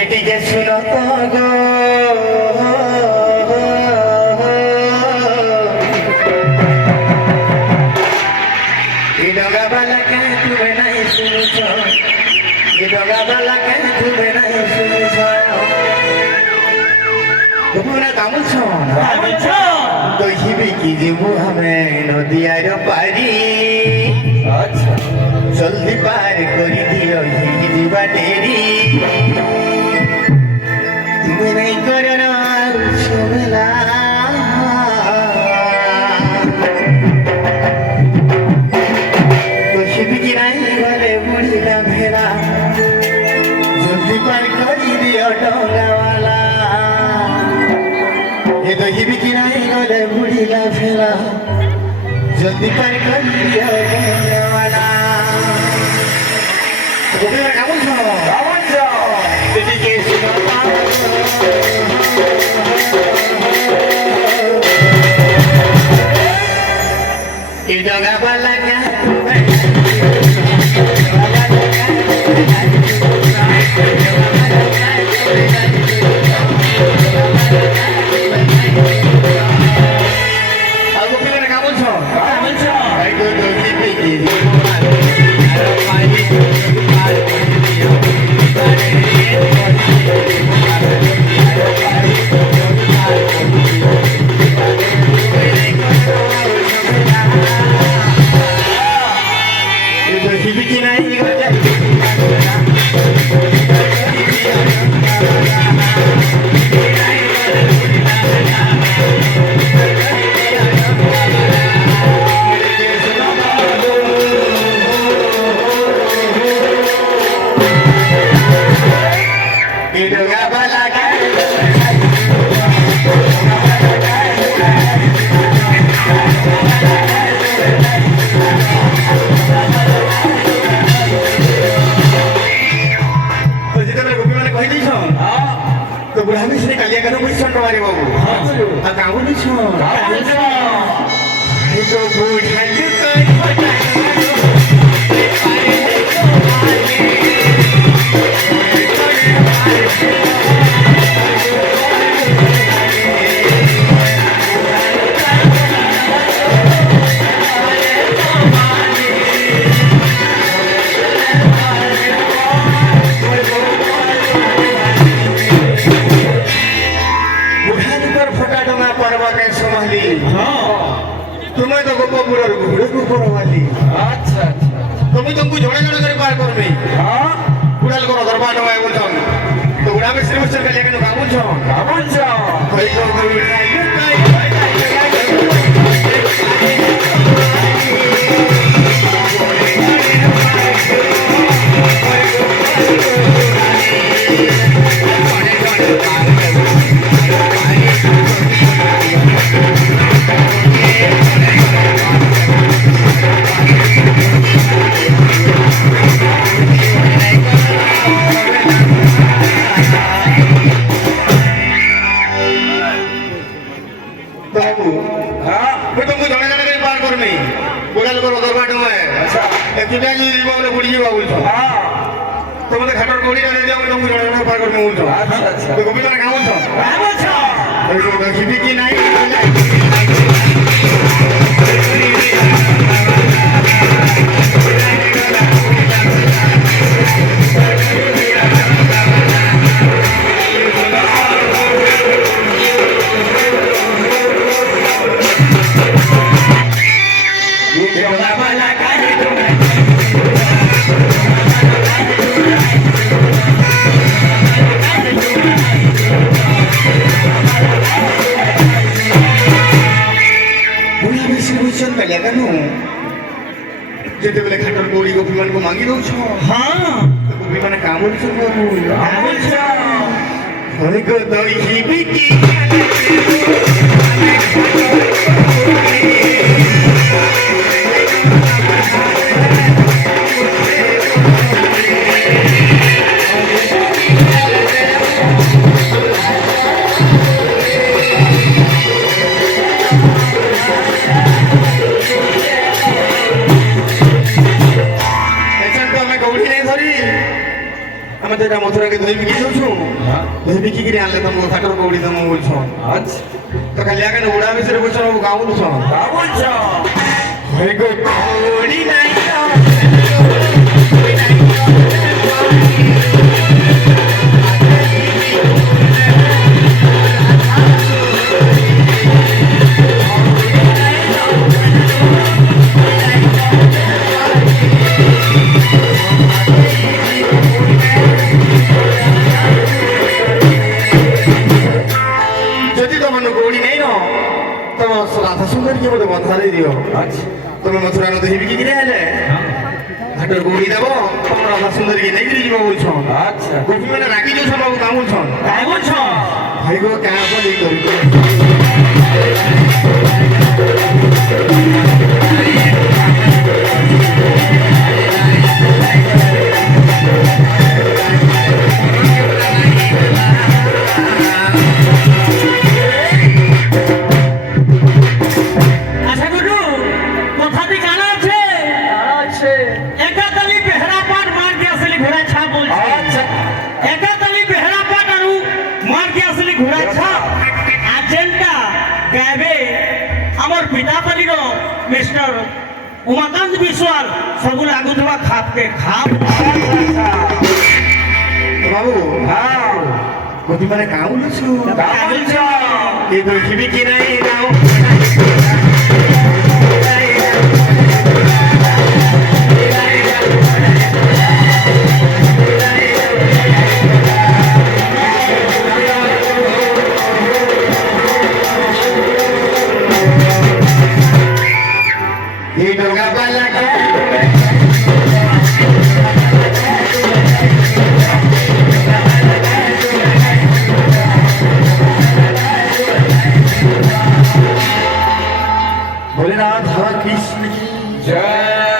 এটিকে শুনো তো গো ডগাবালা কেন তুমি নাই শুনুছ ডগাবালা কেন তুমি নাই শুনুছ তোমরা কামুছ দহিবি কি যাবো আমি নদিয়ার পারি আচ্ছা জলদি পার করি দিও যা ডেরি তুমি নাই করো না শুনলা দহিবি কি নাই ঘরে বুড়িলা ভেলা জলদি পার করি দিও ডঙ্গাওয়ালা এ দহিবি কি নাই ঘরে বুড়িলা ভেলা জলদি পার করি দিও ডঙ্গাওয়ালা কেমন এদিকে এই ডগাবালা तुम्हें तो गोपुर घोड़े को वाली अच्छा तुम्हें तुमको जोड़े जोड़े कर पार कर में हां उड़ाल करो दरबार में बोल जाओ तो उड़ा में सिर्फ चल के लेकिन काबुल जाओ कोई को তোমাদের খাটার গড়ি না দিয়ে আমি তুমি জড়ানো পার করতে বলছো আচ্ছা তো কবি তোরা কেমন છો ওই তো শিবি কি নাই যেতেবেলে খাটার গৌরী গোপীমানকে মাগি দৌছ হ্যাঁ গোপীমানে কামড় আমি তো এটা মথুরাকে দই বিকি দেছু দই বিকি করে আনলে তুমি খাটর কৌড়ি তুমি বলছ আচ্ছা তো খালি আগে উড়া বিষୟରେ বলছ গাঁ বলছ তা বলছ হয়ে গো কৌড়ি নাই যদি তোমার গৌড়ি নেই ন তোমার রাধা সুন্দরকে মতো বন্ধারে দিও আচ্ছা তুমি মথুরা নদী বিকি কিনে আলে হাটের গৌড়ি দেব তোমরা রাধা সুন্দরকে নেই কিনে যাব বলছ আচ্ছা গোপী মানে রাখি যাচ্ছ বাবু কাম বলছ তাই বলছ ভাই গো কেন বলি করি আচ্ছা গুড্ডু কথাটি জানা আছে আছে একাতালি বেহরা পাট মার কে আসলে ঘোড়া ছাপ বলছে আচ্ছা একাতালি বেহরা পাট আর মার কে আসলে ঘোড়া ছাপ আর যেটা গাইবে আমার পিতাতালির মিস্টার উমাকান্ত বিশ্বাল সবু লাগুথবা খাপকে খাপ বাবু হ্যাঁ গোপী মানে কাম বলছ তা বলছ এই দই বিকি নাই নাও এই ডগা পালা भोलेनाथ हर कृष्ण की জয়